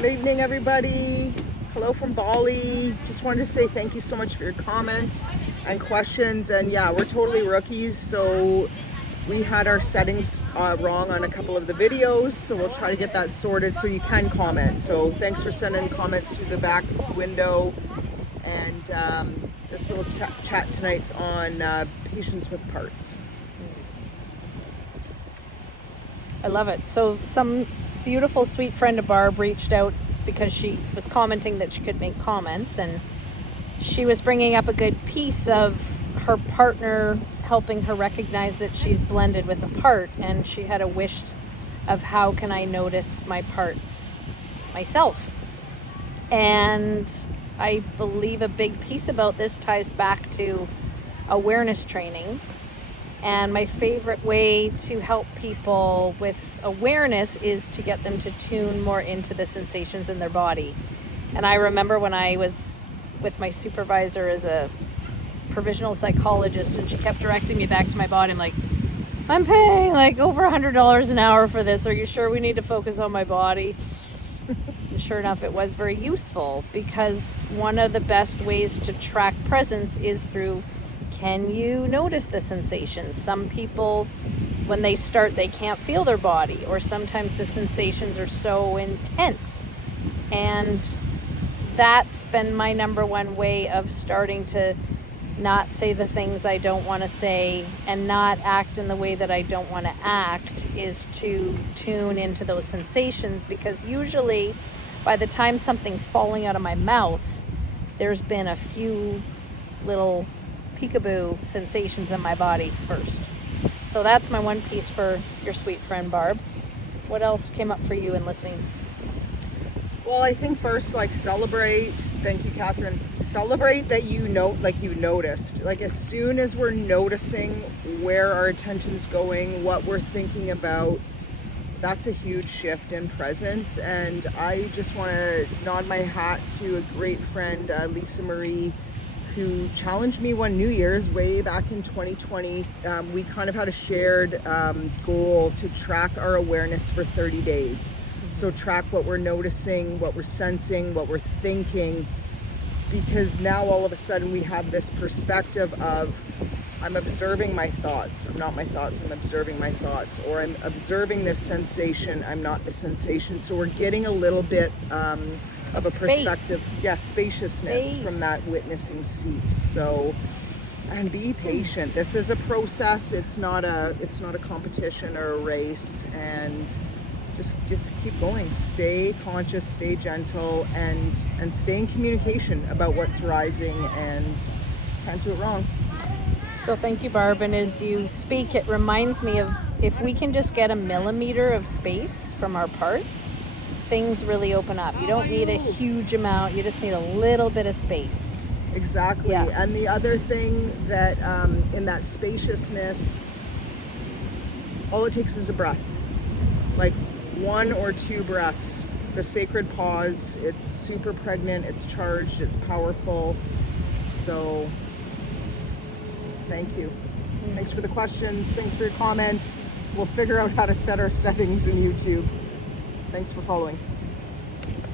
Good evening, everybody. Hello from Bali. Just wanted to say thank you so much for your comments and questions. And yeah, we're totally rookies, so we had our settings wrong on a couple of the videos, so we'll try to get that sorted so you can comment. So thanks for sending comments through the back window. And this little chat tonight's on patients with parts. I love it. So some beautiful, sweet friend of Barb reached out because she was commenting that she could make comments, and she was bringing up a good piece of her partner helping her recognize that she's blended with a part, and she had a wish of how can I notice my parts myself. And I believe a big piece about this ties back to awareness training. And my favorite way to help people with awareness is to get them to tune more into the sensations in their body. And I remember when I was with my supervisor as a provisional psychologist, and she kept directing me back to my body. I'm like, I'm paying like over $100 an hour for this. Are you sure we need to focus on my body? And sure enough, it was very useful, because one of the best ways to track presence is through, can you notice the sensations? Some people, when they start, they can't feel their body, or sometimes the sensations are so intense. And that's been my number one way of starting to not say the things I don't want to say and not act in the way that I don't want to act, is to tune into those sensations, because usually by the time something's falling out of my mouth, there's been a few little peekaboo sensations in my body first. So that's my one piece for your sweet friend Barb. What else came up for you in listening? Well, I think first, like, celebrate. Thank you, Catherine. Celebrate that you noticed. Like, as soon as we're noticing where our attention's going, what we're thinking about, that's a huge shift in presence. And I just want to nod my hat to a great friend, Lisa Marie, who challenged me one New Year's way back in 2020. We kind of had a shared goal to track our awareness for 30 days. So track what we're noticing, what we're sensing, what we're thinking, because now all of a sudden we have this perspective of, I'm observing my thoughts. I'm not my thoughts, I'm observing my thoughts. Or I'm observing this sensation, I'm not the sensation. So we're getting a little bit of a perspective, spaciousness from that witnessing seat. So, and be patient. This is a process. It's not a competition or a race. And just keep going. Stay conscious, stay gentle, and stay in communication about what's rising, and can't do it wrong. So thank you, Barb. And as you speak, it reminds me of, if we can just get a millimeter of space from our parts, things really open up. You don't need a huge amount, you just need a little bit of space. Exactly. Yeah. And the other thing that in that spaciousness, all it takes is a breath. Like 1 or 2 breaths. The sacred pause, it's super pregnant, it's charged, it's powerful. So thank you. Thanks for the questions, thanks for your comments. We'll figure out how to set our settings in YouTube. Thanks for following.